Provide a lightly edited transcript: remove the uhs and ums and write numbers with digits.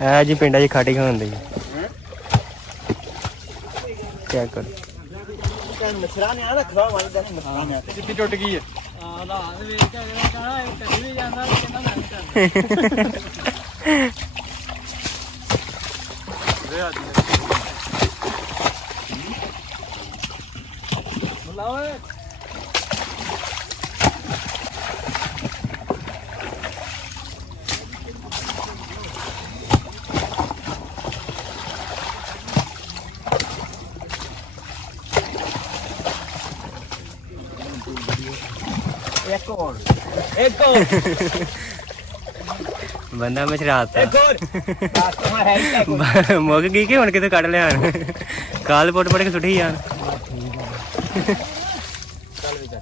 ਐ ਜੀ ਪਿੰਡਾਂ 'ਚ ਖਾਟੀ ਖਾਂਦੇ ਜੀ ਚੈੱਕ ਕਰੋ ਮਛਰਾ ਨੇ ਆ ਖਵਾ ਵਾਲੀ ਦਾ ਮਛਰਾ ਨੇ ਕਿੱਡੀ ਟੁੱਟ ਗਈ ਹੈ ਆ ਲਾ ਵੇਖ ਕੇ ਅਗਲਾ ਕਹਣਾ ਇਹ ਟੱਡੀ ਵੀ ਜਾਂਦਾ ਤੇ ਕਹਿੰਦਾ ਮੈਂ ਨਹੀਂ ਕਰਦਾ ਵੇ ਆ ਜੀ ਬੁਲਾ ਓਏ ਇੱਕ ਹੋਰ ਬੰਦਾ ਮਛਰਾਤਾ ਬਸ ਤੁਮਾ ਹੈ ਹੀ ਕੋਈ ਮੁੱਕ ਗਈ ਕਿ ਹੁਣ ਕਿਤੇ ਕੱਢ ਲਿਆਣ ਕਾਲ ਪੁੱਟ ਪੜ ਕੇ ਸੁੱਟੀ ਜਾਣ ਚੱਲ ਵੀ ਚੱਲ